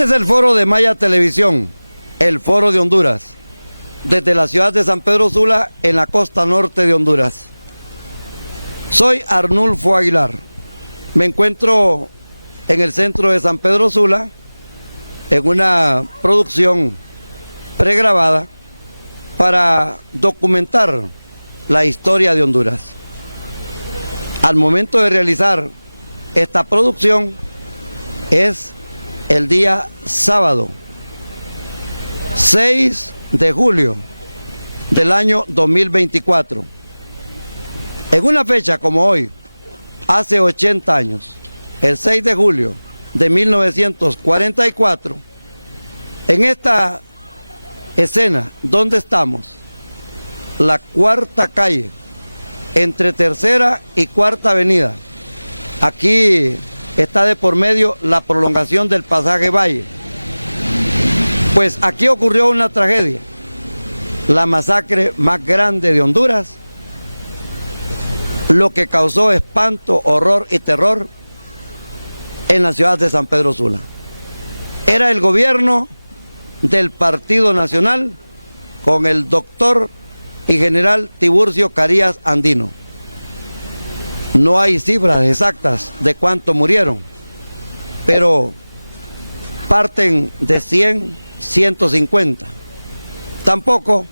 Este es el foro de Maya Televisión, el foro de Honduras, desde la ciudad de San Pedro Sula, en la costa norte de Honduras. Soy Arnulfo Aguilar. Me encuentro en el centro de San Pedro Sula, en una producción pregrabada para documentar la historia de Honduras. Al momento de realizar esta producción es el día sábado 6 de julio del año 2024. En una fecha como hoy, hace 80 años, el 6 de julio de 1944, en esta escena donde estamos, la cuarta calle, entre tercera y cuarta avenida, aquí está de por medio la prolongación del pasaje Valle. Pues aquí ocurrió una tragedia, la masacre más grande de Honduras, lo que causó espanto, horror y terror en la ciudad de San Pedro Sula. Era el gobierno del Partido Nacional con el doctor y general Tiburcio Carías Andino. No hay cifras exactas de cuánto murieron, pero parten de 100, 150. Tampoco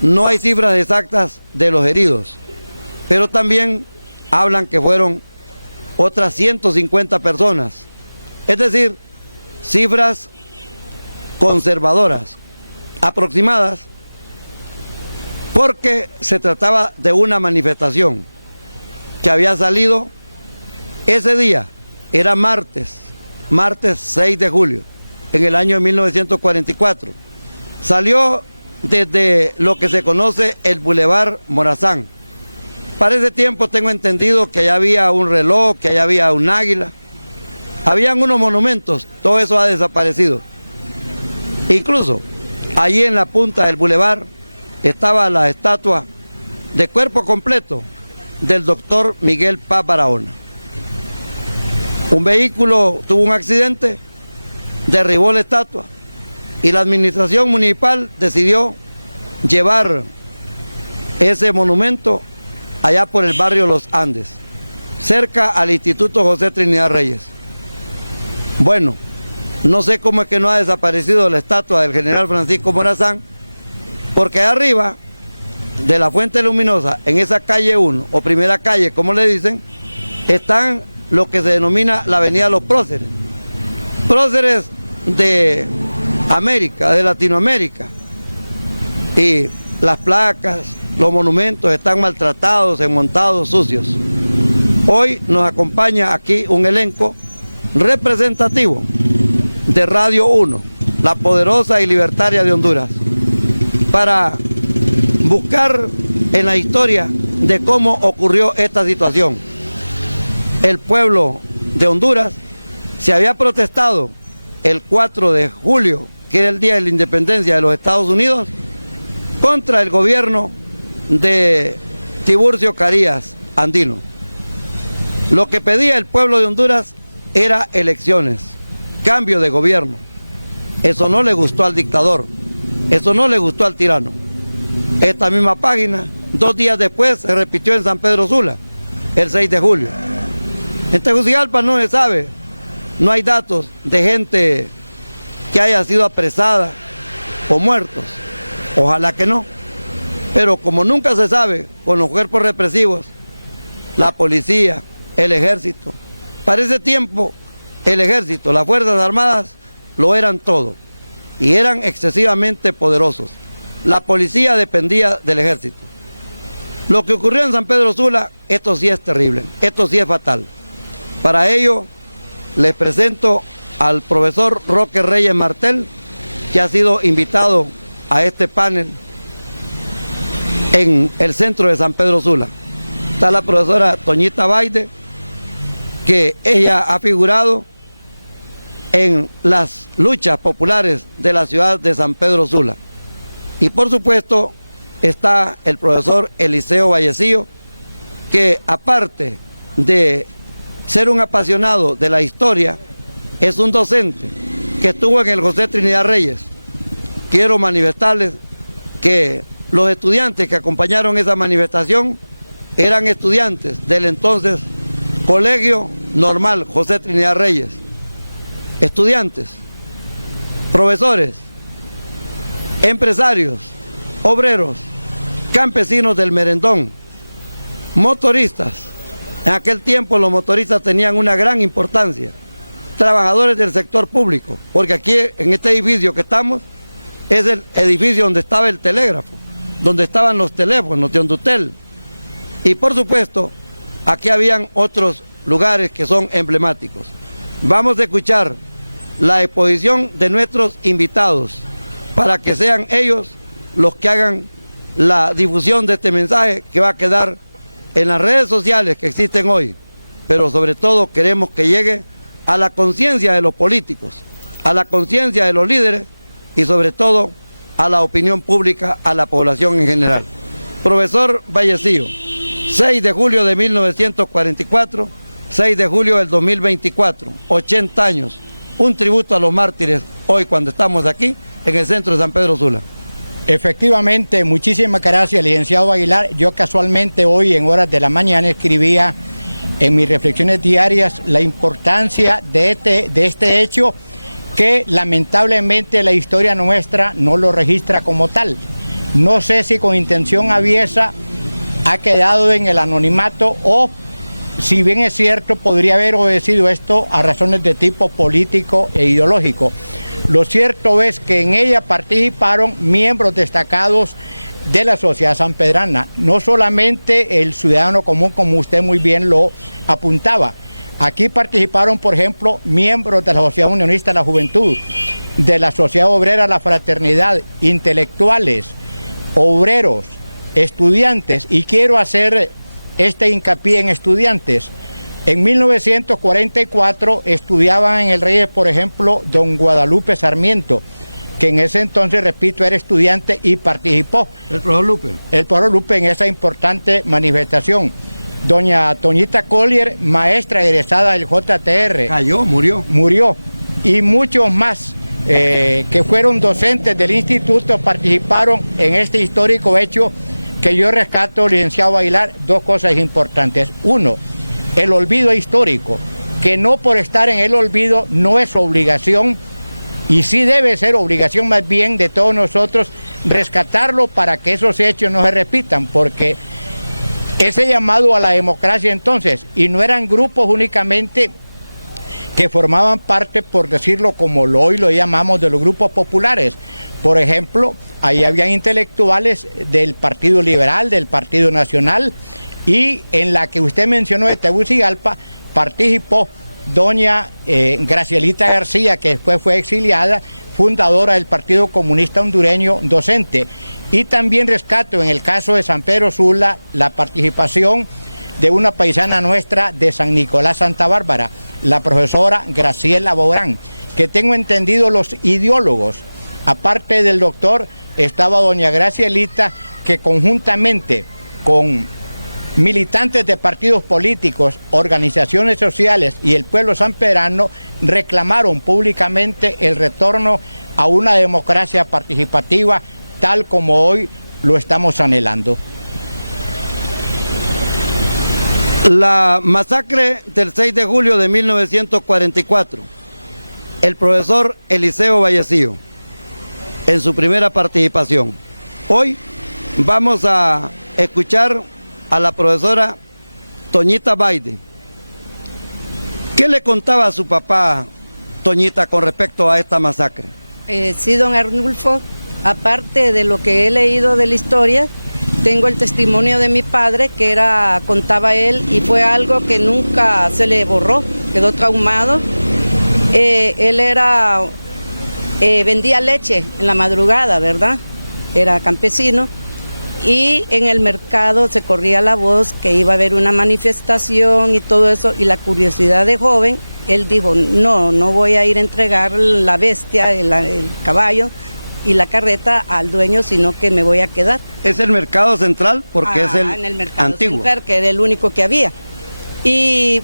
no hay cifras exactas de los heridos, pero también hablan que fueron otras 150 personas. Es decir, cifras conservadoras, aproximadas, porque se trataba de una manifestación que había salido ese día, era martes 6 de julio, en el año 1944. Salió desde lo que se conoce el Boulevard Morazán. Para ese tiempo tengo entendido que allá había un reloj, que allá había un águila, habían unos monumentos, todo eso ha desaparecido. Incluso allí en la punta del bulevar estaba la estatua de cuerpo completo del doctor Miguel Paz Barahona. Un vehículo tuvo un accidente, derribó la estatua y la administración municipal decidió llevar ese monumento allá por el barrio Los Andes, cerca al Instituto José Trinidad Reyes. Bueno, no sé cómo es que no ha desaparecido la estatua del general Francisco Morazán, porque allá arriba de la Fuente Luminosa, en esa calle 1, o primera calle, como le dicen, están lo que se denomina la avenida Los Próceres. Próceres de América, de Latinoamérica. Y las placas, los monumentos están maltratados, enmontados, sucios. Hoy nos acompaña aquí un elenco representativo de Radio 1, la poderosa y libertaria de Honduras, para buscar en la historia de cómo ocurrió esta situación. El pueblo de Honduras se había protestado el 4 de julio, que era el día de la independencia de los Estados Unidos, contra el gobierno de Tiburcio Carías Andino. Lo que pedía el pueblo de Honduras era elecciones, cambio de gobierno. Eso no le gustó al dictador, eso no le gustó al tirano. Esta misma página, 2 días después, se repitió en San Pedro Sula, el 6 de julio. En Tegucigalpa no se sabe, no hay datos de gente que haya sido apresada o muertos. Ojalá que no. Pero como nunca se sabe con los cuerpos represivos, la policía, el ejército, para ese tiempo el ejército, las Fuerzas Armadas lo eran todo y eran excesivamente poderosos. La policía dependía del ejército. Lo que ocurrió en San Pedro Sula, esto sí es terrible, esto sí es fatal. Para ello les presento al profesor Roque Reyes Martel, que ha sido invitado a este panel en el centro de San Pedro Sula. Está la profesora Toñita Baide, que ella ha figurado en las luchas populares de la ciudad de San Pedro Sula. Y por supuesto está el profesor Eliseo Vallecillo, que aparte de ser un apasionado de la historia, es un docente que estuvo en el José Trinidad Reyes. Quiero manifestarles que los estudiantes que acompañaron esa manifestación eran estudiantes del entonces Colegio Normal José Trinidad Reyes. Estudiantes, profesores, empresarios, obreros, campesinos del Merendón, motoristas. En aquel tiempo los motoristas tenían una gran importancia. Trabajadores del sector público, porque aquí en este edificio que estamos es el edificio donde estaba el telégrafo, donde estaban los teléfonos de Hondutel. Y por supuesto, aquí habían otros lugares que son emblemáticos. Vamos a escuchar la exposición de nuestros invitados para que sean ellos los que hagan la difusión de este mensaje que va a quedar en las redes sociales que existen hoy, pero sobre todo queremos que llegue a la conciencia de los políticos, a la conciencia de los líderes y sobre todo a la opinión pública, a la población en general. Profesor Vallecillo, 6 de julio de 1944, 6 de julio del 2024, 80 años, un tributo a los mártires hoy cuando estamos aquí en el centro de San Pedro Sula. Efectivamente, muchísimas gracias, licenciado Aguilar. Yo casualmente hoy en horas de la mañana escribía en mis reflexiones diarias la importancia de este hecho que lamentablemente la historia nuestra no lo registra como tal. No sé si con intención aviesa ha quedado en el anonimato o, si bien es cierto, podría haber obedecido esto a razones de tipo político e ideológico. Lo cierto es que en ella participaron miembros destacados de la sociedad sanpedrana, no solamente el ciudadano común, como usted muy bien lo apuntaba. Aquí participaron, por ejemplo, miembros de la Sociedad Unionista de la Juventud, de la Sociedad Obrera La Fraternidad, intelectuales, obreros, estudiantes, y quiero hacer este hincapié en estudiantes. En 1944 estudiaban en el Reyes, por ejemplo, don Guadalupe Sarmiento, que en ese entonces, repito, era estudiante y participó. ¿El profesor Lupe? El profesor Lupe en esa importante manifestación. Doña Toñita Collier, maestra egresada del JTR. Cayó, murió. Murió. Y muchos más que fueron docentes del instituto participaron en este histórico hecho que yo rescato, licenciado Aguilar, dos cosas importantes. Uno, el olvido histórico, que no por estar en el olvido no es obligación, y sí debe ser obligación más bien de todos nosotros rescatarlo para que esos hechos no se repitan, porque ese llamado a la democracia entonces, y no eran grupos únicamente que formaban parte, por decirlo como hoy lo llamamos, de los grupos populares. Por ejemplo, ahí habían intelectuales del Partido Liberal, del Partido Nacional, y en la que usted mencionó de Tegucigalpa participó doña Gracielita García, que después fue exiliada, fundadora del Partido Comunista Hondureño, docente. Y también rescato en el caso de San Pedro Sula la participación de una paisana nuestra de San Nicolás Santa Bárbara, la profesora Graciela Bourán, que tengo entendido los ideólogos, aparte del doctor, estaba doña Gracielita, que conjuntamente con militantes de partidos políticos, organizaciones sociales y el pueblo sanpedrano reclamaron públicamente el retorno a una democracia participativa tal como hoy lo estamos anhelando. La masacre del 6 de julio de 1944, el profesor Eliseo Vallecillo, en su primera participación. Hoy vamos a escuchar a la profesora Toñita Baide. ¿Qué le contaba a su papá, Toñita, con respecto a esta masacre? Sí, don Arnulfo, aparte de lo que he leído de la historia, tengo el testimonio de mi padre, que contaba él, y fue algo que nunca se le borró, quedó traumado. Él vendía leche en la madrugada, ¿verdad? Era campesino. Y en el mercado se corría la voz que iba a haber una manifestación y todo eso, y la curiosidad de joven, él dijo, no voy a ir a entregar la bestia, el caballo y la carreta al dueño, sino que me voy a quedar. ¿Es el mercado central? Porque es el en el mercado antiguo. Central, que era el único que había. Y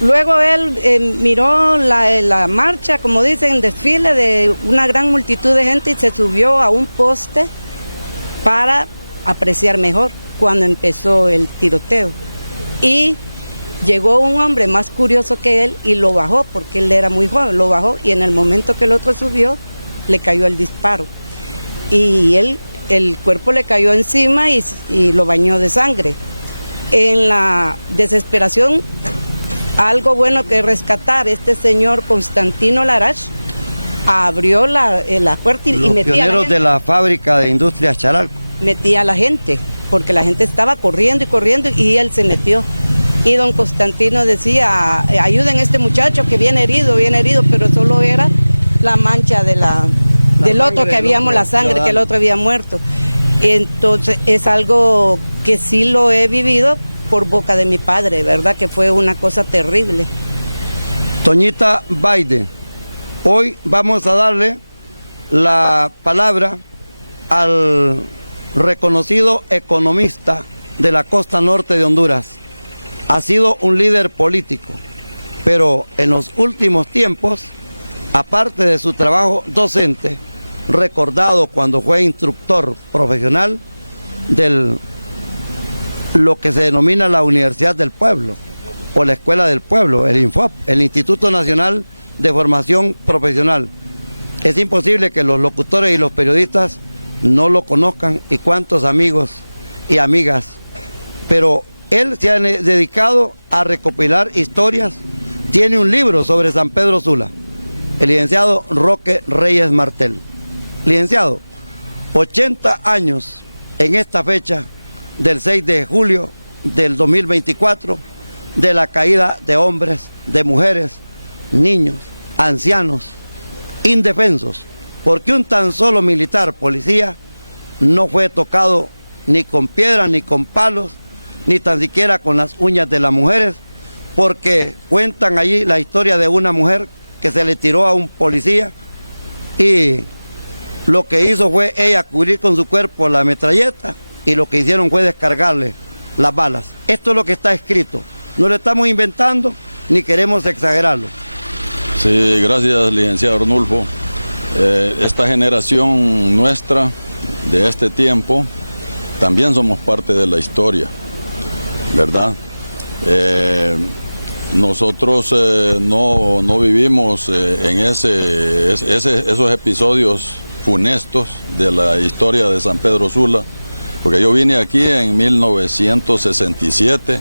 Luego él miró la marcha, como dicen, desfile de una gran multitud de gente y se subió a un poste para apreciar mejor cuando empezó el tiroteo. Y llegó un hombre más curioso que él y lo bajó, porque él era muy joven, lo bajó y en el momento que el otro subió, le cayó el disparo. Y el cuerpo le cayó encima y lo bañó de sangre. En la desesperación, algo bueno que rescatar, este señor Constantino Larach abrió la puerta y Los metía a la pioneros gente. de la fábrica de Industrias Charalco. Metía a la gente, porque la gente estaba corriendo y corriendo y él se metió. Y don Constantino decía, ayuden a este muchacho que viene herido, pero solo era la mancha del otro que habíamos, la sangre que el otro había muerto. Entonces es algo que sí lo he vivido por boca de mi padre, ¿verdad? Que fue una cosa terrible. Toñita Baide, hoy vamos a darle la palabra al reconocido economista de la costa norte de Honduras. Ha sido un líder político, pero en los últimos tiempos, aparte de su trabajo docente, recordado cuando fue instructor profesional de lo que se denomina la Universidad del Pueblo, o la Escuela del Pueblo, el INFOP, el Instituto Nacional de Formación Profesional. Es imposible que los locutores y los periodistas no lo conozcan, y cuántos amigos y amigas, pero él se ha dedicado a recopilar historias. Tiene un libro sobre San Pedro Sula, el licenciado Roque Reyes Martel. Licenciado, 80 años en esta fecha del 6 de julio del 2024, de la caída de hombres, de mujeres, niños, ancianos, indefensos, porque un tan solo militar, policía, no fue tocado ni con piedras, ni con palos, ni tan siquiera con las uñas de las mujeres, porque cuentan allí la historia de una mujer que se le tiró a un policía y lo que hizo fue ella cubrir con su cuerpo la metralleta y lo que hicieron fue descargarle las balas. Esto es lo que está escrito, no lo estamos inventando ni queremos exagerarlo. Sí, gracias, licenciado Arnulfo. Esta generación nuestra de este tiempo también somos parte de la historia, ¿verdad? Nosotros no vivimos en esos episodios funestos de la historia de San Pedro Sula, porque yo vine aquí en 1967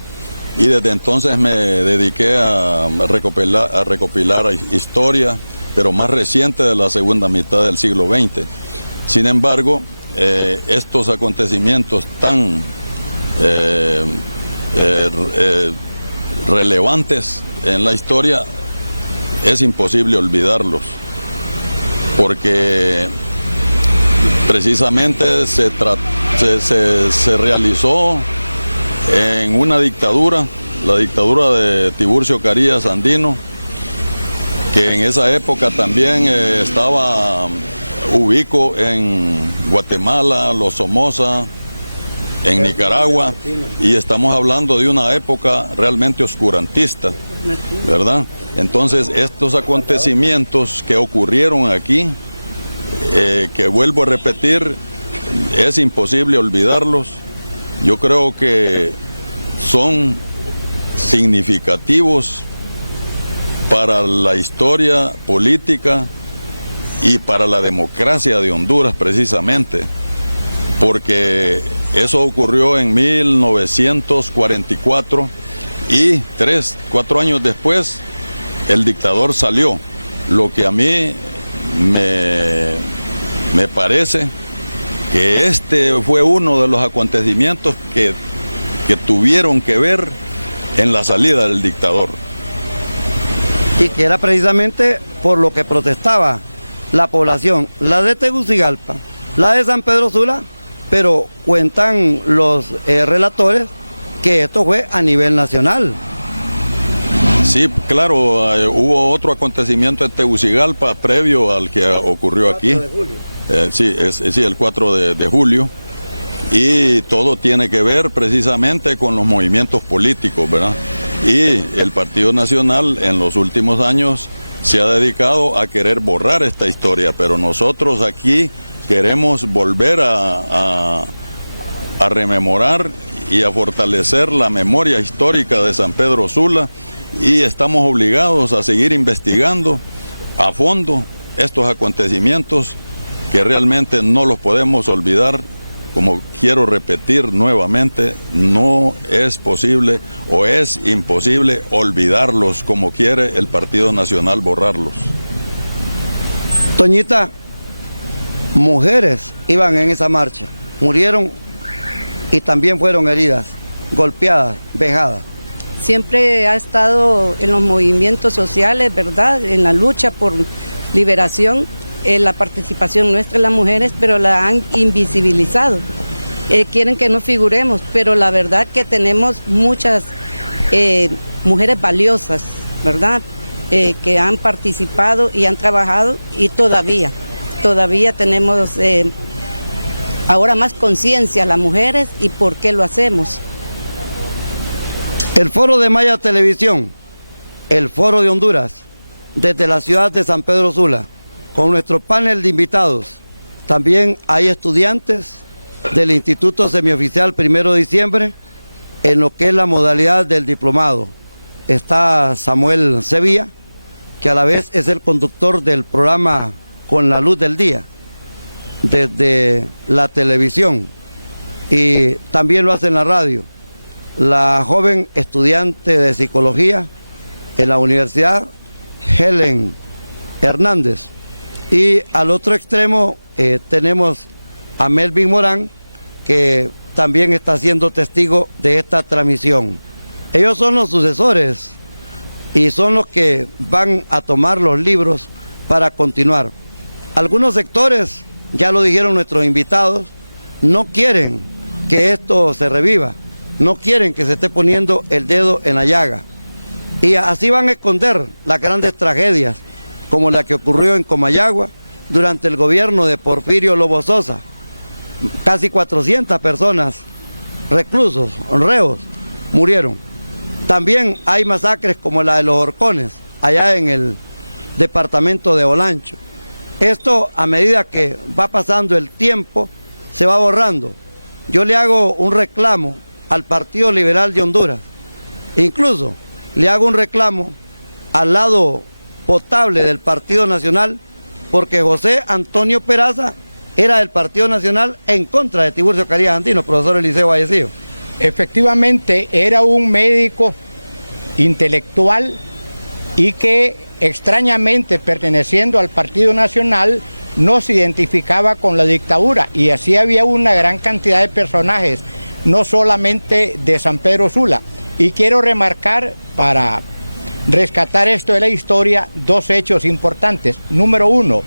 y desde entonces me dediqué a recopilar historia, pero más reciente, de la segunda mitad del siglo XX. Sin embargo, estos acontecimientos tan relevantes en la historia es imposible olvidarlos, porque precisamente se realizó en una dictadura, la dictadura de Tiburcio Carías Andino, que en esa época también estaba ubico en Guatemala, Los Somoza, en Nicaragua, y estamos hablando de una época realmente oscurantista, ¿verdad? Entonces estos acontecimientos que ocurrieron aquí, que vuelvo a repetir, es imposible olvidarlos. Yo creo que son significativos para la historia política y para la democracia de Honduras, precisamente, porque eso ocurrió en 1944 y 4 años después el dictador salió. Lo que a mí me parece que este fue uno de los acontecimientos que tuvieron que ver en la salida del dictador. Y que era precisamente por lo que protestaba la población, la de Tegucigalpa, la de San Pedro Sula, pero cuentan los relatores que esto fue a nivel nacional. Sí, claro, hubo otro acontecimiento en Tegucigalpa previo al que ocurrió aquí. 4 de julio. Sí, el 4 de julio. Y todo tiene que ver precisamente con los movimientos políticos, ¿verdad? Y el Partido Nacional en los últimos años se ha dedicado a querer borrar esta historia, pero nosotros aquí queremos volver a rememorar y a fortalecer la memoria histórica de San Pedro Sula, y estamos obligados a seguir investigando a fondo estos acontecimientos que realmente no los podemos olvidar. Como quiero repetir nuevamente, no es posible o es imposible olvidarlos como quiere el Partido Nacional borrarlos. Toñita, mujeres iban en esa marcha, murieron y también fueron heridas, golpeadas, vejadas. Siempre ha estado en los movimientos sociales, ¿verdad? En la lucha por liberación, la participación nuestra de las mujeres, pero la han invisibilizado. Quieren que no figuremos, pero la verdad que tenemos muchas mujeres valiosas, ¿verdad? Que han participado y han trabajado, y todavía tenemos ahora más conciencia las mujeres y por qué lo hacemos. El Foro de Maya Televisión, el Foro de Honduras, desde la ciudad de San Pedro Sula, con nuestro panel de invitados. También hay estudiantes del Instituto Semioficial 1 de Diciembre en lo que es la modalidad del diplomado. Está Samuel Sevilla, que a la vez es el conductor del programa Con la Luz del Día, desde la televisión, y también lo hace en la radio. La joven estudiante de psicología en la universidad, Helen Hernández. Y al otro extremo tenemos a Melvin Morán, que también está siendo testigo de esta transmisión. Ellos son los sucesores y son los que van a tomar los libros para continuar. Algunos sectores, ya lo dijeron nuestros invitados, no quieren que esto se reviva, no quieren que se esté poniendo el dedo en la llaga. Y así van a esconder las grandes tragedias, como la que ocurrió en Comayagua durante el gobierno de Porfirio Lobo Sosa. Casi 400 personas, reclusos, reos, murieron. También hay masacres como la de los Horcones, allá en el departamento de Olancho. Esto, a medida que va pasando el tiempo, se va borrando. Yo le hago un reclamo al Partido Liberal de Honduras. Incluso le hago un reclamo al lado potable del Partido Nacional, porque José Antonio Peraza era del Partido Nacional en contra de Tiburcio Carías Andino, profesor Eliseo Vallecillo. Efectivamente, era un médico intelectual y que extrañamente, perteneciendo al Partido Nacional, no se identificaba con la dictadura, y así había una gran cantidad de personajes, no solamente de San Pedro Sula. Y quiero remarcar, para rescatar esto de la historia, dos hechos importantes. Número uno,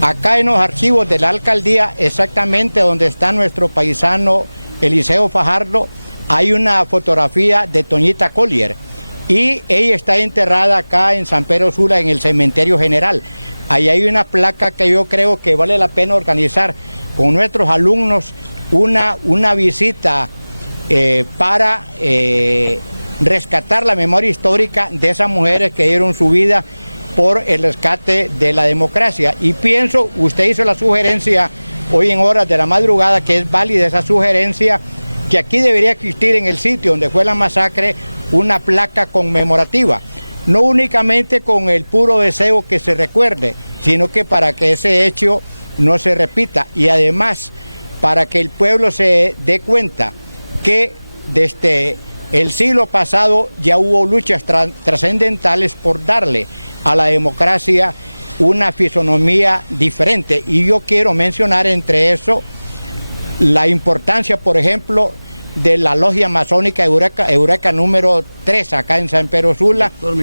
acá en los archivos de la alcaldía, exactamente donde está nuestro paisano Eliseo Fajardo, hay una fotografía de Toñita Collier, y ella está enterrada acá en San Pedro Sula, en el cementerio general. Ahí hay una placa que yo creo que vale la pena organizar con nuestros alumnos una visita para rescatar la memoria histórica de esas mujeres que dieron su vida por el rescate de la democracia. Y pienso, usted hizo la sugerencia hoy en horas de la madrugada, que es válida esa sugerencia, que aquí debería existir en el sitio donde fue la masacre una placa conmemorativa, no únicamente con el puro deseo que se recuerde, sino que para que ese hecho no se repita, y además para que el pueblo se dé cuenta que desde el siglo pasado ya hubo luchas trascendentales por darle a la democracia una fisonomía diferente. Y yo quiero mencionar entre eso la importancia, por ejemplo, de la logia masónica Eureka número 3 acá en San Pedro Sula, con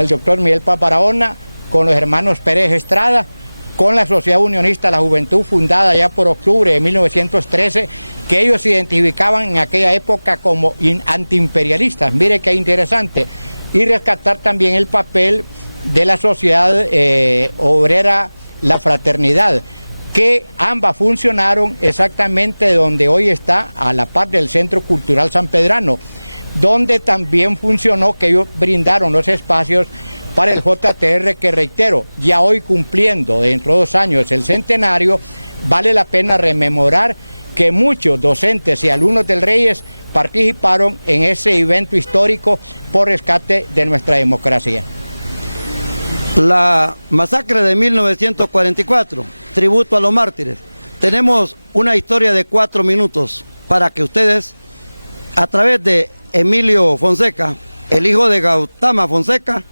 el doctor Miguel Paparahona, con los hermanos Pérez Estrada, con la Sociedad Unionista de la Juventud, fundada ya por octubre de 1913, que ellos se identificaban en aquella época como antiimperialistas. Mire qué interesante. Y rescatar también el papel de la Sociedad Obrera La Fraternidad, que ambas funcionaron exactamente donde hoy está, a la par del Centro Cultural Sanpedrano. donde también funcionó que ellos brindaron los espacios para el JTR, que reitero, ya hoy cumpliendo dentro de 2 años el centenario, vale la pena rememorar que muchos docentes y alumnos del Reyes participaron en ese evento histórico por rescate de nuestra democracia. La masacre de 1944, tributo a los mártires. Tenemos una historia de 4 minutos para que ustedes, a través de Emilio Fonseca, el hijo de Gautama Fonseca,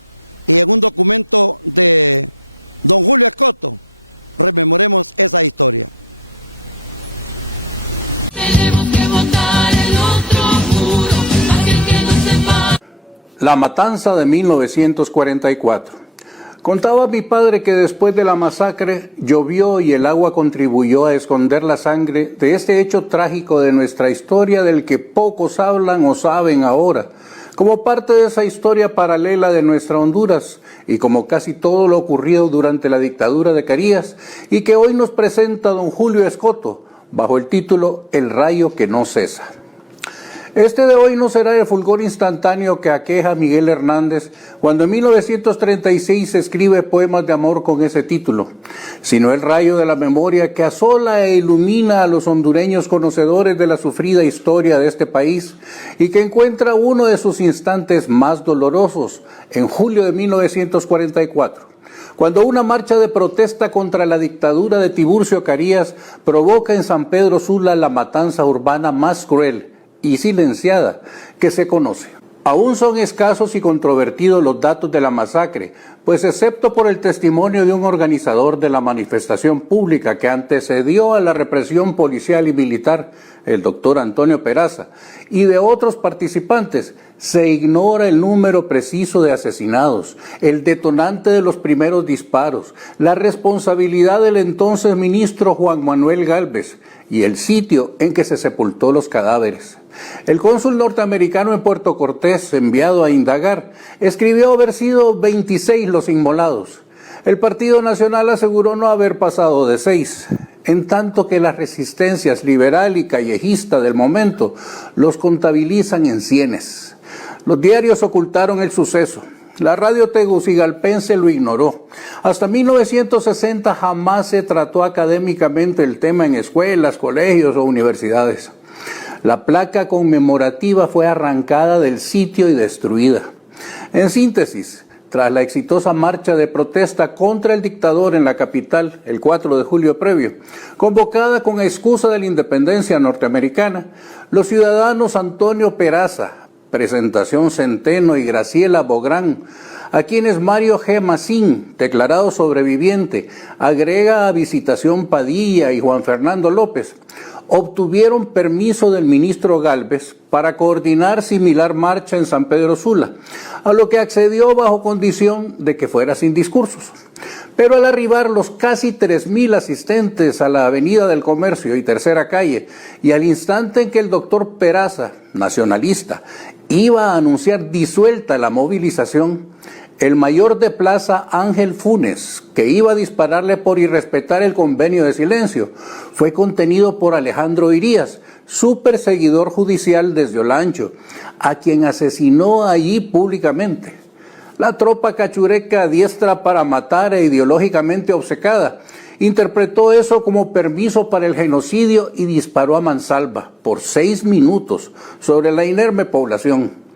y en un documento de don Julio Escoto, rememoremos esa historia. Tenemos que votar el otro muro, aquel que nos separa. La matanza de 1944. Contaba mi padre que después de la masacre llovió y el agua contribuyó a esconder la sangre de este hecho trágico de nuestra historia del que pocos hablan o saben ahora, como parte de esa historia paralela de nuestra Honduras y como casi todo lo ocurrido durante la dictadura de Carías y que hoy nos presenta don Julio Escoto bajo el título El rayo que no cesa. Este de hoy no será el fulgor instantáneo que aqueja a Miguel Hernández cuando en 1936 escribe poemas de amor con ese título, sino el rayo de la memoria que asola e ilumina a los hondureños conocedores de la sufrida historia de este país y que encuentra uno de sus instantes más dolorosos en julio de 1944. Cuando una marcha de protesta contra la dictadura de Tiburcio Carías provoca en San Pedro Sula la matanza urbana más cruel y silenciada que se conoce. Aún son escasos y controvertidos los datos de la masacre, pues excepto por el testimonio de un organizador de la manifestación pública que antecedió a la represión policial y militar, el doctor Antonio Peraza, y de otros participantes, se ignora el número preciso de asesinados, el detonante de los primeros disparos, la responsabilidad del entonces ministro Juan Manuel Gálvez y el sitio en que se sepultó los cadáveres. El cónsul norteamericano en Puerto Cortés, enviado a indagar, escribió haber sido 26 los inmolados. El Partido Nacional aseguró no haber pasado de 6, en tanto que las resistencias liberal y callejista del momento los contabilizan en cienes. Los diarios ocultaron el suceso. La radio tegucigalpense lo ignoró. Hasta 1960 jamás se trató académicamente el tema en escuelas, colegios o universidades. La placa conmemorativa fue arrancada del sitio y destruida. En síntesis, tras la exitosa marcha de protesta contra el dictador en la capital el 4 de julio previo, convocada con excusa de la independencia norteamericana, los ciudadanos Antonio Peraza, Presentación Centeno y Graciela Bográn, a quienes Mario G. Macín, declarado sobreviviente, agrega a Visitación Padilla y Juan Fernando López, obtuvieron permiso del ministro Gálvez para coordinar similar marcha en San Pedro Sula, a lo que accedió bajo condición de que fuera sin discursos. Pero al arribar los casi 3,000 asistentes a la Avenida del Comercio y Tercera Calle, y al instante en que el doctor Peraza, nacionalista, iba a anunciar disuelta la movilización, el mayor de plaza Ángel Funes, que iba a dispararle por irrespetar el convenio de silencio, fue contenido por Alejandro Irías, su perseguidor judicial desde Olancho, a quien asesinó allí públicamente. La tropa cachureca, diestra para matar e ideológicamente obcecada, interpretó eso como permiso para el genocidio y disparó a mansalva por 6 minutos sobre la inerme población.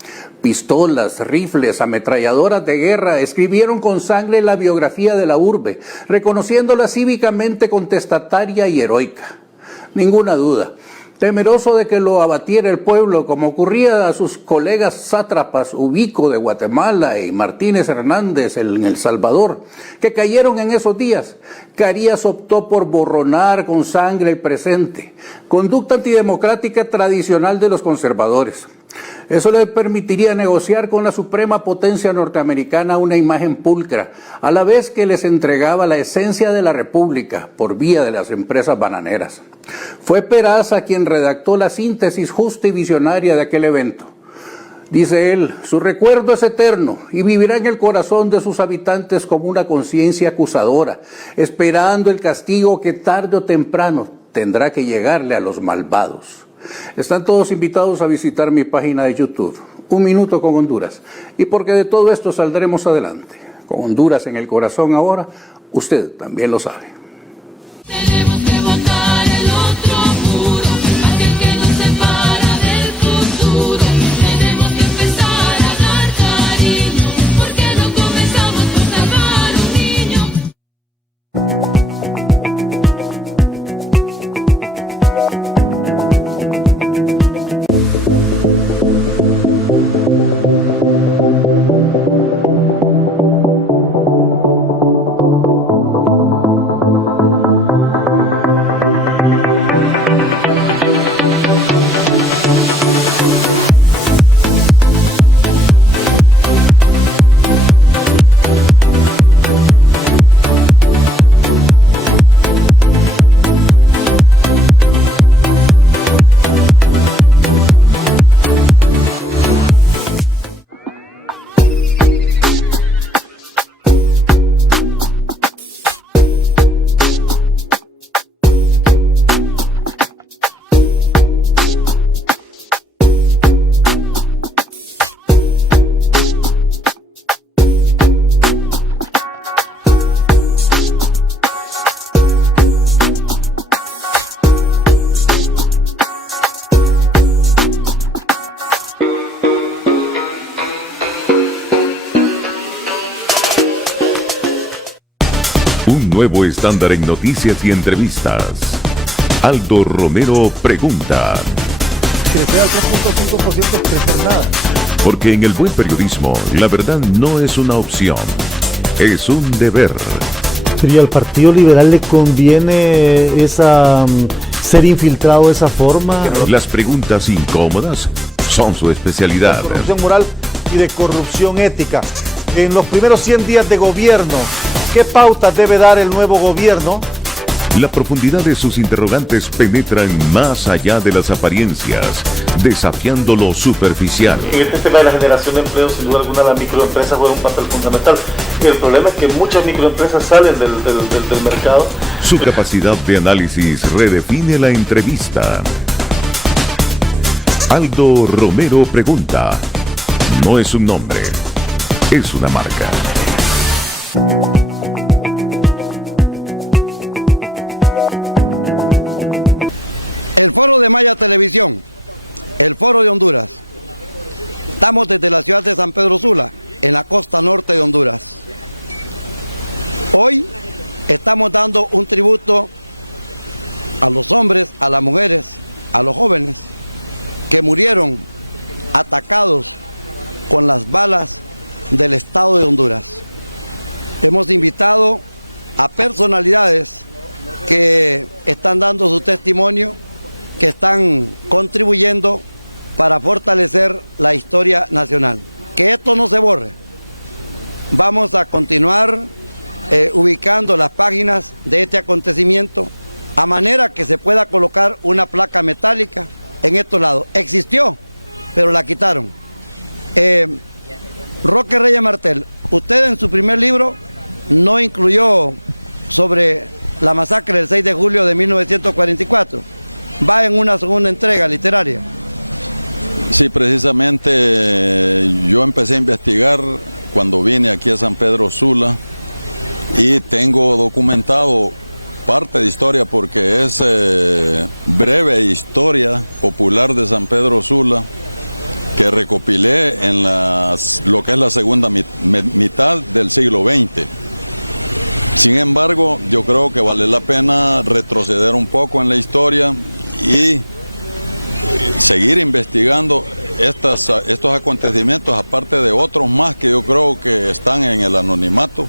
Pistolas, rifles, ametralladoras de guerra escribieron con sangre la biografía de la urbe, reconociéndola cívicamente contestataria y heroica. Ninguna duda, temeroso de que lo abatiera el pueblo, como ocurría a sus colegas sátrapas Ubico de Guatemala y Martínez Hernández en El Salvador, que cayeron en esos días, Carías optó por borronar con sangre el presente, conducta antidemocrática tradicional de los conservadores. Eso le permitiría negociar con la suprema potencia norteamericana una imagen pulcra, a la vez que les entregaba la esencia de la república por vía de las empresas bananeras. Fue Peraza quien redactó la síntesis justa y visionaria de aquel evento. Dice él, su recuerdo es eterno y vivirá en el corazón de sus habitantes como una conciencia acusadora, esperando el castigo que tarde o temprano tendrá que llegarle a los malvados. Están todos invitados a visitar mi página de YouTube. Un Minuto con Honduras. Y porque de todo esto saldremos adelante. Con Honduras en el corazón ahora, usted también lo sabe. Tenemos que botar el otro muro, aquel que nos separa del futuro. Tenemos que empezar a dar cariño, porque no comenzamos por salvar un niño. Un nuevo estándar en noticias y entrevistas. Aldo Romero pregunta. Porque en el buen periodismo, la verdad no es una opción, es un deber. ¿Y al Partido Liberal le conviene ser infiltrado de esa forma? Las preguntas incómodas son su especialidad. De corrupción moral y de corrupción ética. En los primeros 100 días de gobierno, ¿qué pautas debe dar el nuevo gobierno? La profundidad de sus interrogantes penetran más allá de las apariencias, desafiando lo superficial. En este tema de la generación de empleo, sin duda alguna, las microempresas juegan un papel fundamental. El problema es que muchas microempresas salen del mercado. Su capacidad de análisis redefine la entrevista. Aldo Romero pregunta. No es un nombre, es una marca. El Foro de Maya Televisión, el Foro de Honduras. Estamos desde la ciudad de San Pedro Sula, en la costa norte de Honduras. Hoy estamos dando un tributo a los hombres, a las mujeres, a los jóvenes que murieron atacados con las balas del Estado de Honduras. Hemos invitado a personalidades que están dando su testimonio, que están contribuyendo para fortalecer la historia nacional. Que esto no se borre. Vamos a continuar ubicando las páginas de este acontecimiento a manera que se pueda colocar una placa metálica en estos lados. Existió, pero la quitaron. Roque Reyes Martel, usted en su primer libro no incluyó sobre la masacre del 6 de julio de 1944. Va en una segunda entrega literaria. Sí, precisamente yo empecé a investigar cuando vine aquí a San Pedro Sula y tengo documentado parte de historia porque es breve historia popular de San Pedro Sula que recopilé en lo que es la segunda mitad del siglo XX. Sin embargo, yo creo que vale la pena retroceder un poco en la historia y seguir investigando estos acontecimientos, aparte de otros más que yo creo que están en el anonimato,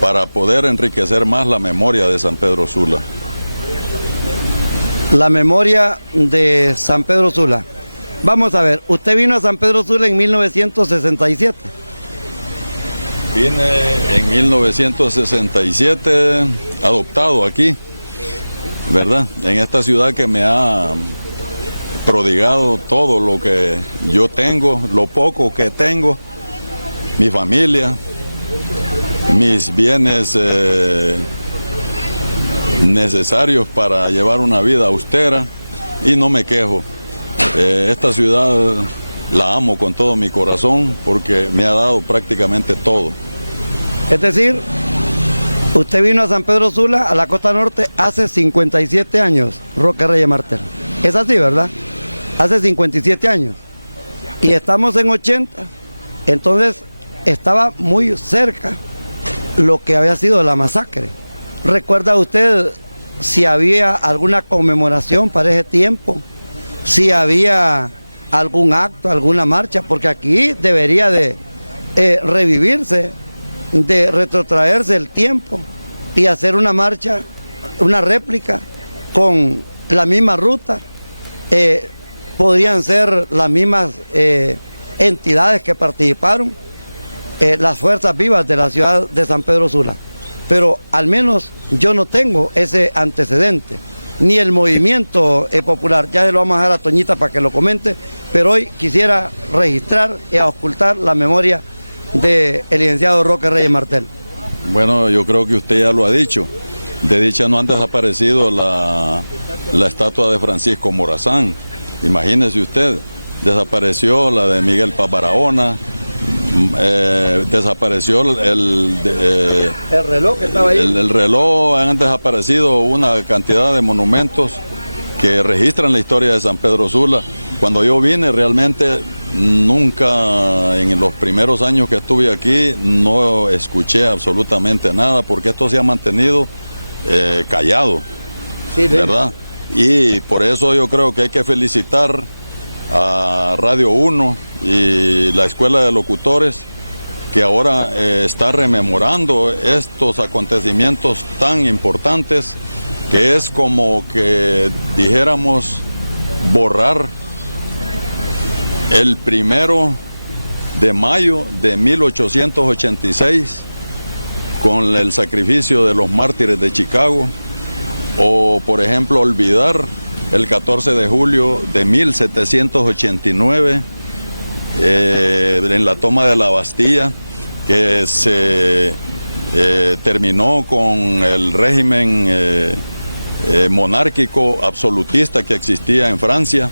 para poder enriquecer más la memoria de San Pedro Sula. La memoria de San Pedro Sula. Vamos a ver, usted vino a San Pedro Sula en 1967. Vine en 1967, adoptado aquí, ¿verdad? En esta ciudad que me ha prodigado todo lo que yo tengo, lo poco que tengo, mi familia, mis bienes necesarios para llevar una vida austera y no me quejo. Esta ciudad la amo con todo mi corazón porque me ha dado prácticamente todo. Es decir, usted vino a San Pedro Sula, a la costa norte, hace 57 años, Roque Reyes Martel. Es así, ¿verdad? Hace 57 años. Y estamos en 80, entonces estaba muy cerca lo que había sido la masacre. ¿Recuerda usted si había alguna conmemoración para ese tiempo? Si había algún acto, alguna marcha, porque aquí debería de revivirse, de retrotraerse el tiempo y hacer una marcha, una réplica con la misma ruta. Podrían ser las mismas entidades que participaron, las fuerzas vivas de la ciudad de San Pedro Sula. Pero al menos yo no tengo ese antecedente, ni el movimiento popular. Ya se lo vamos a dejar a Toñita para que lo comente, pero hoy quisiera registrar y ocultar la memoria del licenciado Roque Reyes Martel. Bueno, yo creo que usted ya lo ha dicho. De dicha no han desaparecido la estatua de Francisco Morazán. Imagínese usted, desapareció la de Miguel Paz Barahona, desapareció el reloj que estaba ahí. El reloj, han desaparecido una cantidad de monumentos que registran la historia de San Pedro Sula. Cuando yo vine realmente nunca, en los primeros años que estuve aquí, no escuché absolutamente nada porque esto se ha mantenido callado, sí, ¿verdad? Y por eso yo creo que hay que felicitar a Radio 1 y la Escuela de Locutores, que ahora está rememorando estos acontecimientos tan importantes, que es como que dijéramos borrar el 1 de mayo de 1886 con el sacrificio de los mártires de Chicago, o por ejemplo olvidar el 14 de julio de 1789 en la toma de la Bastilla, que se terminó con el régimen monárquico absolutista que existía en Francia,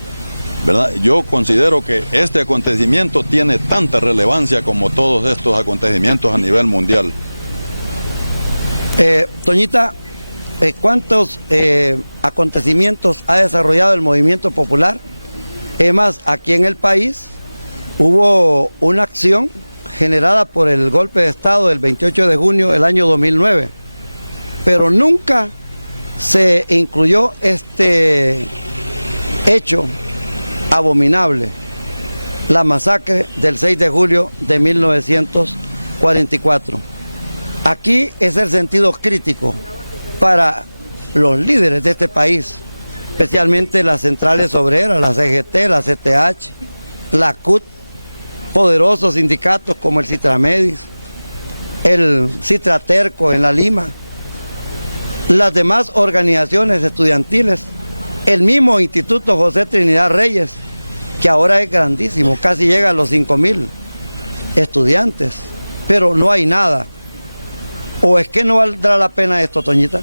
¿verdad? Yo considero que este acontecimiento tiene tanta relevancia como todos estos acontecimientos a nivel mundial. Toñita, ¿cuántos acontecimientos ha desarrollado el movimiento popular? Es más, aquí en el país hubo una acción generada por el golpe de Estado del 28 de junio del año 2009, pero nunca se incluyó este hecho abominable, la masacre del 6 de julio de 1944. Aquí es el sentido crítico para los líderes de este país, especialmente las centrales obreras, la CGT, la CTH, la CUT, poderosos sindicatos como el Citramedis, el Citraterco en La Lima, las demás organizaciones estudiantiles, el mismo Instituto José Trinidad Reyes, que ahora es grandísimo, casi llega a los 5,000 estudiantes, pero no hay nada. ¿O es que no valdrá la pena esto, Toñita?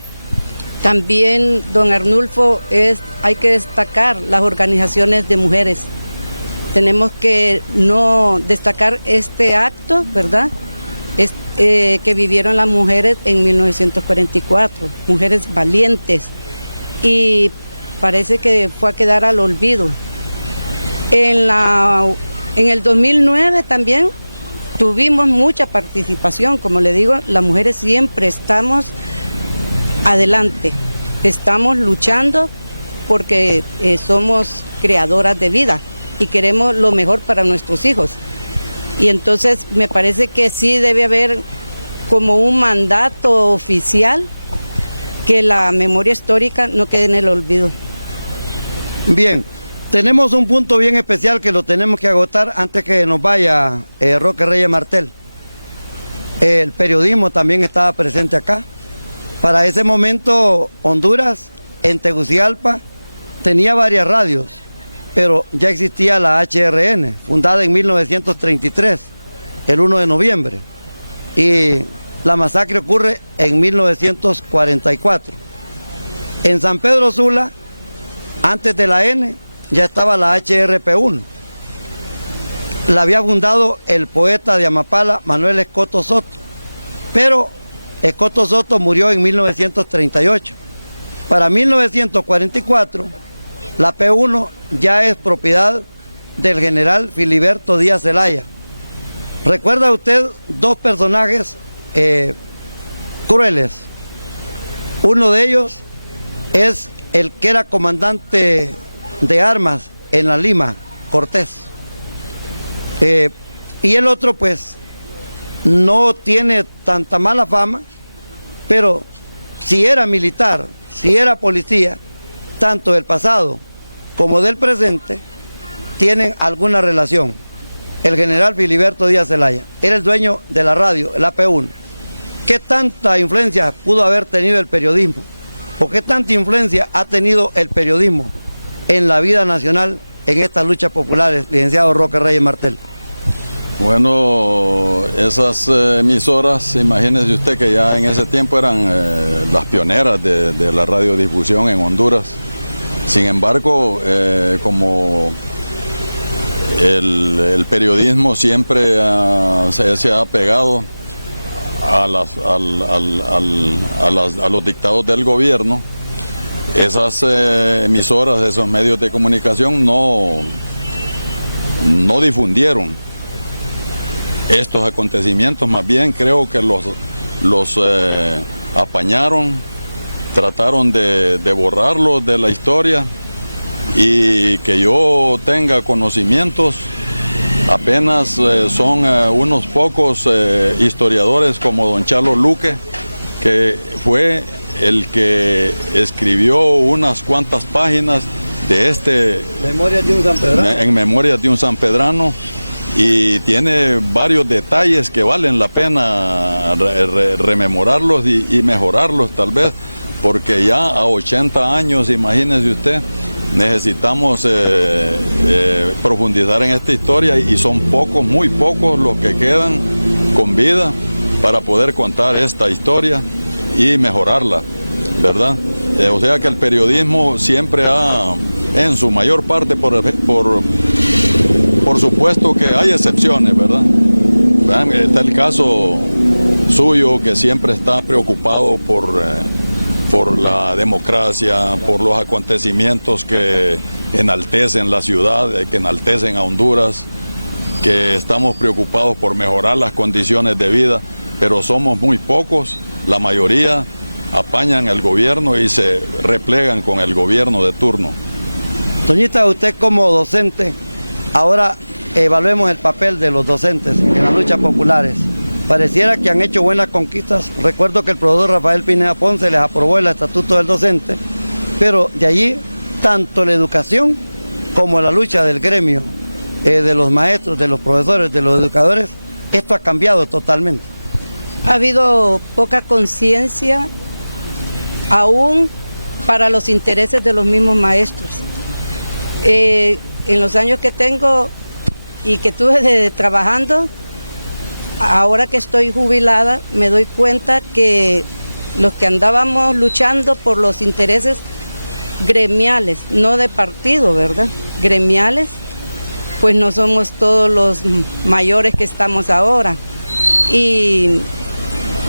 También, don Arnulfo, hay que destacar las organizaciones de mujeres. Tenemos que no destacar este acto, ¿verdad? Que vivieron las mujeres en 1944, mujeres valientes, y parece que fue a quedar al olvido. En el 2009 también tuvimos mucha participación, como le digo, las mujeres siempre estamos adelante, estamos luchando porque somos creadoras de vida y queremos lo mejor para nuestros hijos. Y entonces me parece que sí debe haber como un mandato oficial que la memoria histórica no quede en el olvido. Bien, tenemos un punto bien especial que lo tenemos que agotar antes que nos vaya Roque Reyes Martel. El periodismo también estaba presente acá. Para ese momento Honduras, en Tegucigalpa, tenía varias radios, pero ya existía la HRN, fundada en 1933, el 1 de noviembre, y la masacre ocurre en 1944. En San Pedro Sula, antes de la N, ya estaba la HRP1, la había fundado el poeta de Amapala, Manuel Escoto Soto, pero Escoto Soto murió en 1938. Para 1944, la P1 ya es propiedad del general Filiberto Díaz Zelaya. ¿Recuerda usted dos personajes crueles? Uno de ellos es el que era comandante de armas en la Lima, Cortés. Y el otro pues no tiene tanta mala fama, pero si era militar, si era policía, tanto del pasado como del presente, tienen alguna relación. El general Filiberto Díaz Zelaya era el dueño de la radio, el AP1. ¿Qué tanta influencia pudo haber tenido el periodismo? ¿O qué tanta influencia ha tenido el periodismo en la vida nacional en estas luchas populares, licenciado Roque Reyes Martel? Bueno, esas emisoras, imagínese usted que ya en ese tiempo eran las pioneras de la radiodifusión en Honduras. Sin embargo, como el periodismo siempre se ha pegado a los dictados del gobierno, esas emisoras, esos medios de comunicación no difundieron estos acontecimientos, más bien creo que los apañaron, trataron de borrarlos de la historia, y que yo tenga conocimientos, apenas son unos pocos historiadores como don Charlo Luque, que fue el que escribió unas cuantas páginas de Memorias de un sanpedrano. En Memorias de un sanpedrano, y tiene varios detalles que valen la pena rememorarlos y mejorarlos tal vez, porque ya a 80 años, imagínese usted, necesitamos profundizar en esta historia, y son pocos, muy pocos los que quedan con vida para poder contar esta historia y mejorarla, ¿verdad? O sea que el periodismo siempre ha, en su mayor parte, por supuesto que hay excepciones, ¿verdad? Está el caso suyo, que siempre está preocupado por la democracia, por los acontecimientos que enaltecen la ciudad, que enaltecen a Honduras, que estamos preocupados por mejorar las condiciones de vida, pero somos muy pocos, la mayoría apañan el gobierno y se replegan con el gobierno de turno. Doñita, usted como docente, ahora evaluemos el papel de los docentes en las luchas populares. Pareciera que han hecho buenas conquistas. Recuerdo que el profesor Rafael Pineda Ponce les aprobó el estatuto del docente, pero de allí tanto la educación como la lucha del gremio, de los maestros, de los profesores, de los educadores, esto ha cambiado totalmente. Ha habido poca conciencia aún para los intereses de los mismos maestros. En los años que tengo y que tuve trabajando, ahora que estoy jubilada, me doy cuenta que los que andábamos luchando por los intereses gremiales, no de partido, ¿verdad? Gremiales, pues no somos todos los mayores que estamos ahora. Y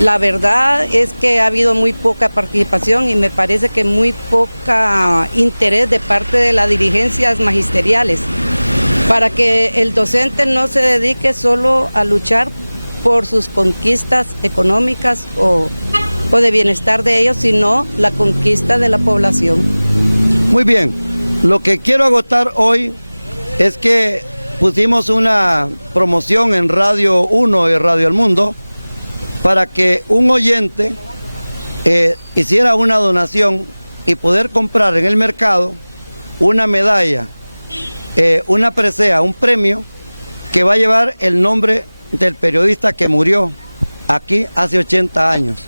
la verdad es que ha habido muy poca participación, y me parece que muy poca interés de parte de las dirigencias magisteriales para que el docente no se dedique solo a luchar por sus conquistas económicas o de bienestar de ellos, sino la conquista de la población. Muy bien, lo que quiero agotar hoy es que pusimos una promoción en Radio 1 y Radio El Mundo para que un oyente hiciera una donación y poder comprar en el mercado una medalla, una presea, un premio que va a llevar el nombre del periodista que murió aquí hace 80 años.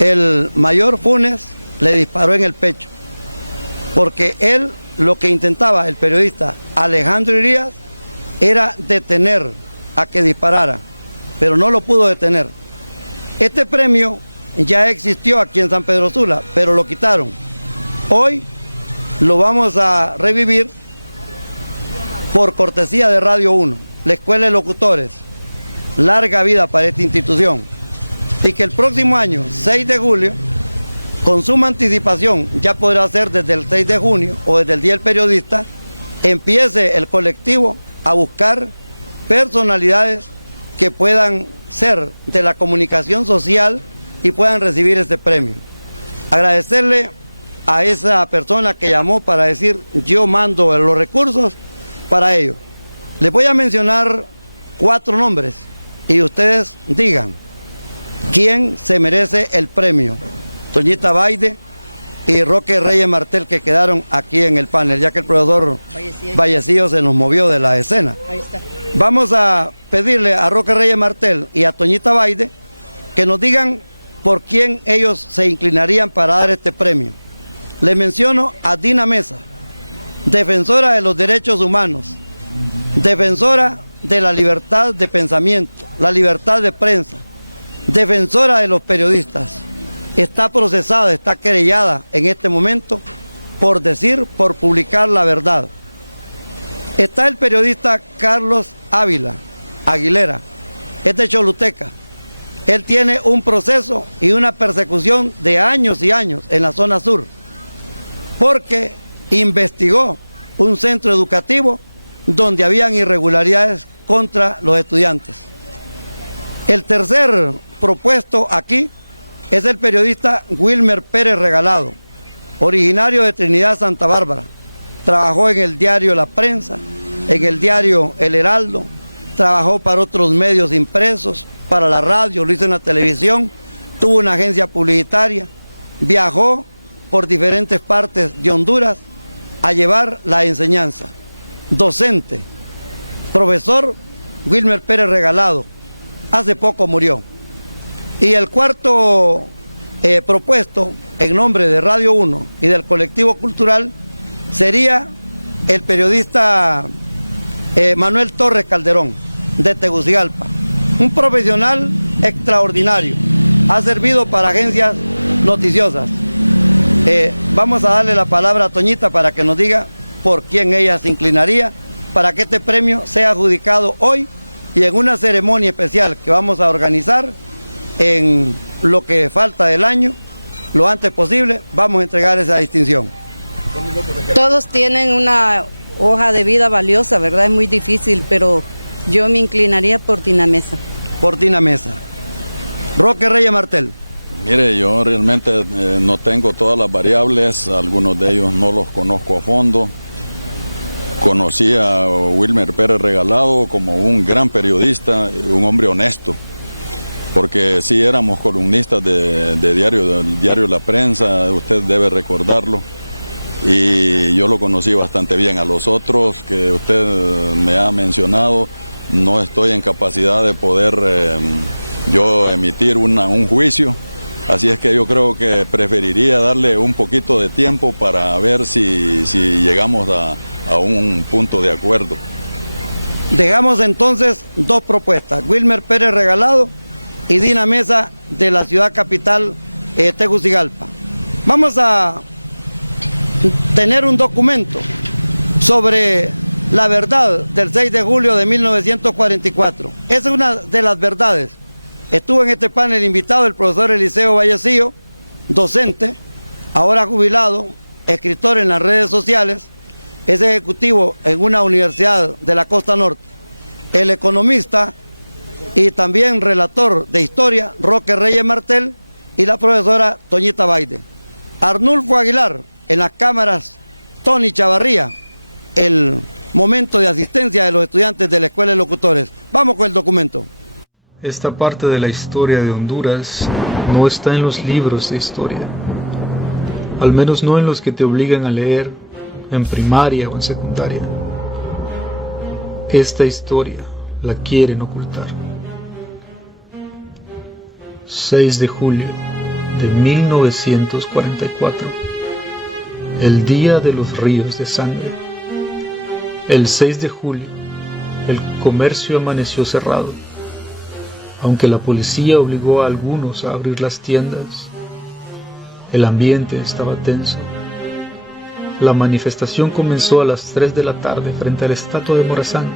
El mayor Funes le disparó en el pecho, porque él lo que intentaba, el periodista Alejandro Irías, era detener a que disparara, pero no lo pudo detener. Este premio ya existió aquí en San Pedro Sula, pero lo quitaron. Hoy lo vamos a revivir por cortesía de Radio 1. la Escuela de Locutores, larga vida para esta institución, y que el próximo año, 6 de julio, con suma anticipación, ya podrá ser desde el 6 de junio o desde el Día del Periodista, empiece el colectivo a buscar personalidades que puedan ser de la comunicación social y puedan recibir este premio. Agradecerle a esa persona que llamó para decir yo mando los recursos para ello. Les voy a mencionar 4 nombres y ustedes digan quién se merece el premio. Toñita Baide y Roque Reyes Martel, que quedaron aquí en el panel, ya que el profesor Vallecillo se nos movió de la escena. Ahí está. Vamos a pedirle a Roque Reyes Martel y a Toñita Baide que nos digan por quién ellos se inclinarían para dar este premio. Les menciono a Dina Mesa, defensora de los derechos humanos, defensora de la libertad de pensamiento, la libertad de prensa, defensora de los periodistas. Está procesada, está querellada en este momento por publicar la verdad. Está el periodista Carlos Ávila Aguilera, es de Choluteca. Él tiene un proceso y una persecución de años y años en la zona sur, porque investigó un centro educativo donde habían irregularidades contra los estudiantes. El tercer propuesto aquí es el periodista Wilmer Pérez Regalado, originario de Trinidad Santa Bárbara. Trabajó en el diario La Prensa, en el diario El Heraldo, trabajó para otros medios impresos, para la radio, lo hizo en la televisión, tuvo una agencia publicitaria, viajó por diferentes partes de Honduras a llevar la enseñanza. Docente, profesor Wilmer Pérez Regalado, hace poco murió. Y el cuarto propuesto en nombre de Radio 1 y del colectivo cultural sería el periodista Manuel Torres Calderón, de Tegucigalpa, un profesional extraordinario, ha servido para agencias noticiosas. Vamos a darle la palabra a Toñita para que nos diga por quién ella se inclinaría para que este premio sea adjudicado hoy y en una ceremonia especial que vamos a organizar en lo que falta del año, lo antes posible, vamos a entregar esa distinción. Todos tienen una hoja de vida valiosa, ¿verdad? Es muy difícil, pero yo me inclinaría por Dina Mesa. Por Dina Mesa. Roque Reyes Martel. Mire, yo realmente no tengo todas las variables, algunos de ellos no los conozco a fondo. Conocí a Wilmer Pérez Regalado como un gran periodista, un hombre honesto, porque sí éramos columnistas del diario La Prensa, usted debe recordarlo, y yo lo conocí bastante bien. A los otros que usted me ha mencionado, no estoy en capacidad de poder yo emitir un juicio, así es que yo creo que preferiría darle un poquito de tiempo para ver si llegamos a un punto de acuerdo. Dejamos entonces 2 propuestas, Wilmer Pérez Regalado y Dina Mesa de la ciudad capital Tegucigalpa. Vamos a tener un documento sobre la verdad del 6 de julio de 1944. Esa es una de las verdades. Estuvo en este panel invitado el profesor Eliseo Vallecillo, docente, ahora jubilado, escritor en las redes sociales, es ejecutivo en una universidad de la costa norte, el economista y también relator de historia Roque Reyes Martel y la profesora Toñita Baide. Arnulfo Aguilar, en las cámaras Tony Chavarría, el momento de asistencia de los estudiantes de la Escuela de Locutores. Vamos con el documento. Esta parte de la historia de Honduras no está en los libros de historia, al menos no en los que te obligan a leer en primaria o en secundaria. Esta historia la quieren ocultar. 6 de julio de 1944, el día de los ríos de sangre. El 6 de julio, el comercio amaneció cerrado. Aunque la policía obligó a algunos a abrir las tiendas, el ambiente estaba tenso. La manifestación comenzó a las 3 de la tarde frente a la estatua de Morazán,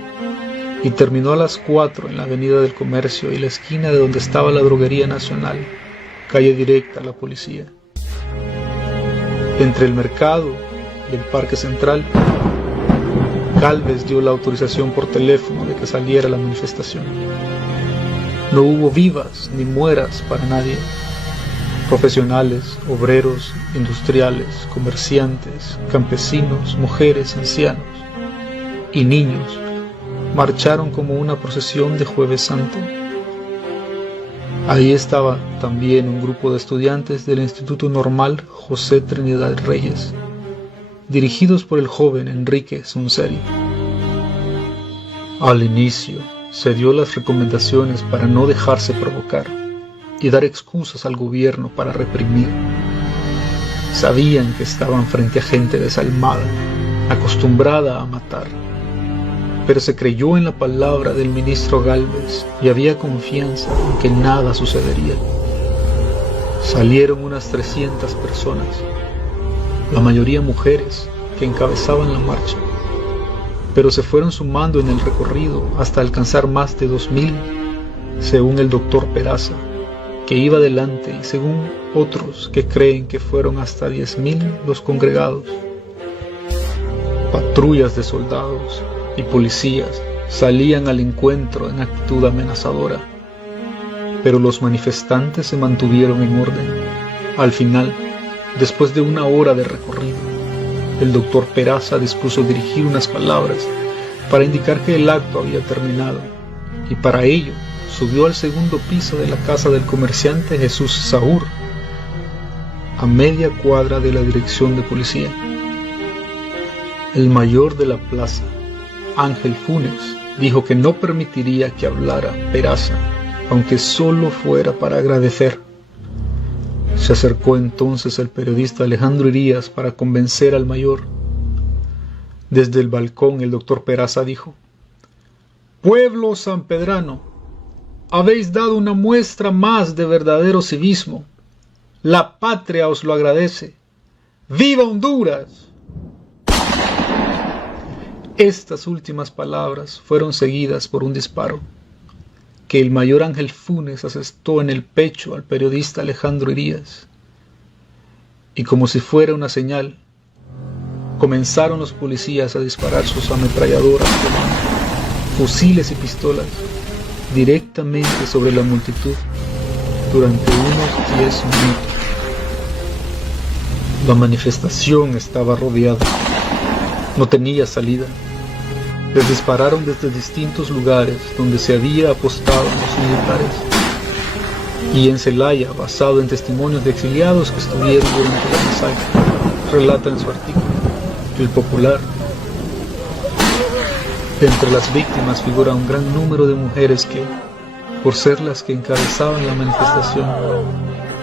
y terminó a las 4 en la Avenida del Comercio y la esquina de donde estaba la Droguería Nacional, calle directa a la policía. Entre el mercado y el Parque Central, Gálvez dio la autorización por teléfono de que saliera la manifestación. No hubo vivas ni mueras para nadie. Profesionales, obreros, industriales, comerciantes, campesinos, mujeres, ancianos y niños marcharon como una procesión de Jueves Santo. Ahí estaba también un grupo de estudiantes del Instituto Normal José Trinidad Reyes, dirigidos por el joven Enrique Sunseri. Al inicio se dio las recomendaciones para no dejarse provocar y dar excusas al gobierno para reprimir. Sabían que estaban frente a gente desalmada, acostumbrada a matar, pero se creyó en la palabra del ministro Gálvez y había confianza en que nada sucedería. Salieron unas 300 personas, la mayoría mujeres, que encabezaban la marcha, pero se fueron sumando en el recorrido hasta alcanzar más de 2000, según el doctor Peraza, que iba delante, y según otros que creen que fueron hasta 10.000 los congregados. Patrullas de soldados y policías salían al encuentro en actitud amenazadora, pero los manifestantes se mantuvieron en orden. Al final, después de 1 hora de recorrido, el doctor Peraza dispuso dirigir unas palabras para indicar que el acto había terminado, y para ello subió al segundo piso de la casa del comerciante Jesús Saúr, a media cuadra de la dirección de policía. El mayor de la plaza, Ángel Funes, dijo que no permitiría que hablara Peraza, aunque solo fuera para agradecer. Se acercó entonces el periodista Alejandro Irías para convencer al mayor. Desde el balcón el doctor Peraza dijo: «Pueblo sanpedrano, habéis dado una muestra más de verdadero civismo. La patria os lo agradece. ¡Viva Honduras!». Estas últimas palabras fueron seguidas por un disparo que el mayor Ángel Funes asestó en el pecho al periodista Alejandro Irías. Y como si fuera una señal, comenzaron los policías a disparar sus ametralladoras, fusiles y pistolas directamente sobre la multitud durante unos 10 minutos. La manifestación estaba rodeada, no tenía salida. Les dispararon desde distintos lugares donde se había apostado los militares. Y en Celaya, basado en testimonios de exiliados que estuvieron durante la masacre, relata en su artículo El Popular. Entre las víctimas figura un gran número de mujeres que, por ser las que encabezaban la manifestación,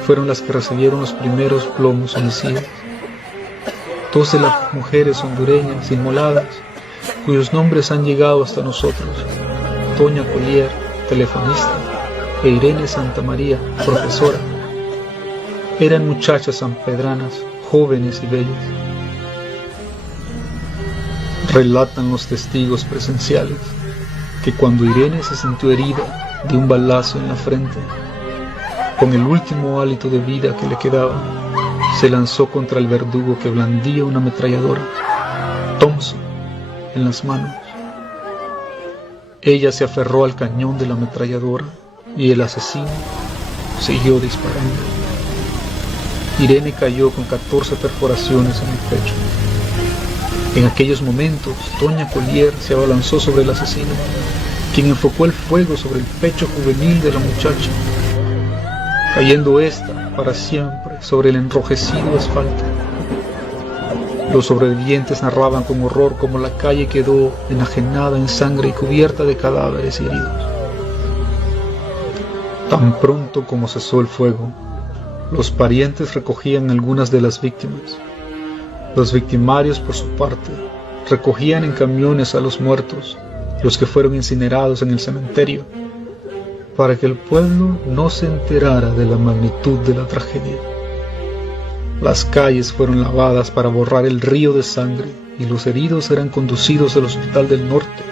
fueron las que recibieron los primeros plomos homicidas. 12 de las mujeres hondureñas inmoladas, cuyos nombres han llegado hasta nosotros: Toña Collier, telefonista, e Irene Santamaría, profesora. Eran muchachas sanpedranas, jóvenes y bellas. Relatan los testigos presenciales que cuando Irene se sintió herida de un balazo en la frente, con el último hálito de vida que le quedaba, se lanzó contra el verdugo que blandía una ametralladora Thompson en las manos. Ella se aferró al cañón de la ametralladora y el asesino siguió disparando. Irene cayó con 14 perforaciones en el pecho. En aquellos momentos, Toña Collier se abalanzó sobre el asesino, quien enfocó el fuego sobre el pecho juvenil de la muchacha, cayendo ésta para siempre sobre el enrojecido asfalto. Los sobrevivientes narraban con horror cómo la calle quedó enajenada en sangre y cubierta de cadáveres y heridos. Tan pronto como cesó el fuego, los parientes recogían algunas de las víctimas. Los victimarios, por su parte, recogían en camiones a los muertos, los que fueron incinerados en el cementerio, para que el pueblo no se enterara de la magnitud de la tragedia. Las calles fueron lavadas para borrar el río de sangre y los heridos eran conducidos al Hospital del Norte,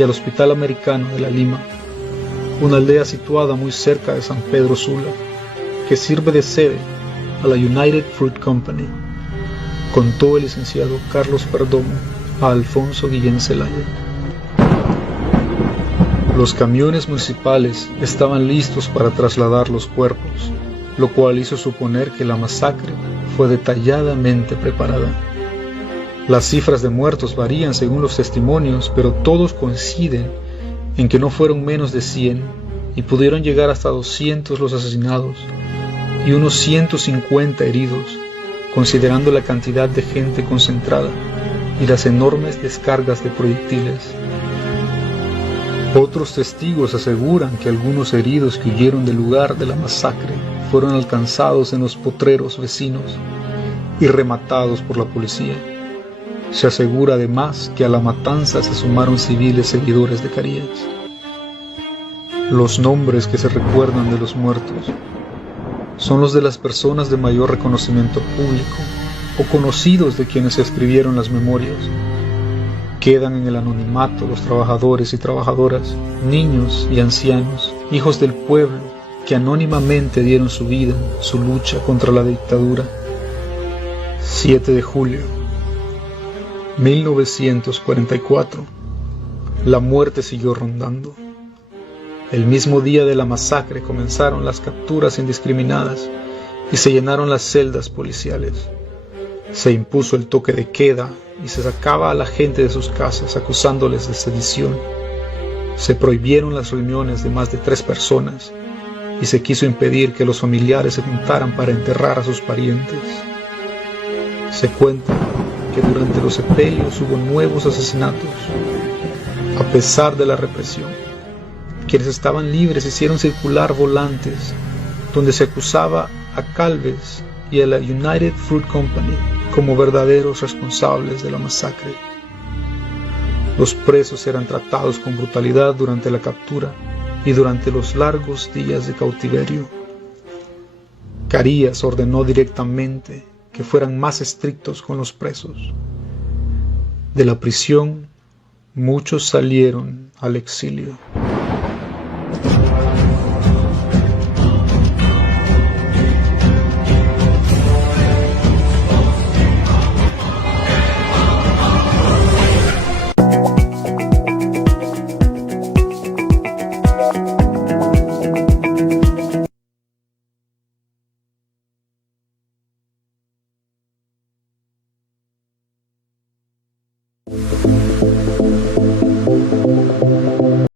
y al Hospital Americano de La Lima, una aldea situada muy cerca de San Pedro Sula, que sirve de sede a la United Fruit Company, contó el licenciado Carlos Perdomo a Alfonso Guillén Zelaya. Los camiones municipales estaban listos para trasladar los cuerpos, lo cual hizo suponer que la masacre fue detalladamente preparada. Las cifras de muertos varían según los testimonios, pero todos coinciden en que no fueron menos de 100 y pudieron llegar hasta 200 los asesinados y unos 150 heridos, considerando la cantidad de gente concentrada y las enormes descargas de proyectiles. Otros testigos aseguran que algunos heridos que huyeron del lugar de la masacre fueron alcanzados en los potreros vecinos y rematados por la policía. Se asegura además que a la matanza se sumaron civiles seguidores de Carías. Los nombres que se recuerdan de los muertos son los de las personas de mayor reconocimiento público o conocidos de quienes escribieron las memorias. Quedan en el anonimato los trabajadores y trabajadoras, niños y ancianos, hijos del pueblo que anónimamente dieron su vida en su lucha contra la dictadura. 7 de julio 1944. La muerte siguió rondando. El mismo día de la masacre comenzaron las capturas indiscriminadas y se llenaron las celdas policiales. Se impuso el toque de queda y se sacaba a la gente de sus casas acusándoles de sedición. Se prohibieron las reuniones de más de 3 personas y se quiso impedir que los familiares se juntaran para enterrar a sus parientes. Se cuenta que durante los sepelios hubo nuevos asesinatos. A pesar de la represión, quienes estaban libres hicieron circular volantes donde se acusaba a Calves y a la United Fruit Company como verdaderos responsables de la masacre. Los presos eran tratados con brutalidad durante la captura y durante los largos días de cautiverio. Carías ordenó directamente que fueran más estrictos con los presos. De la prisión, muchos salieron al exilio.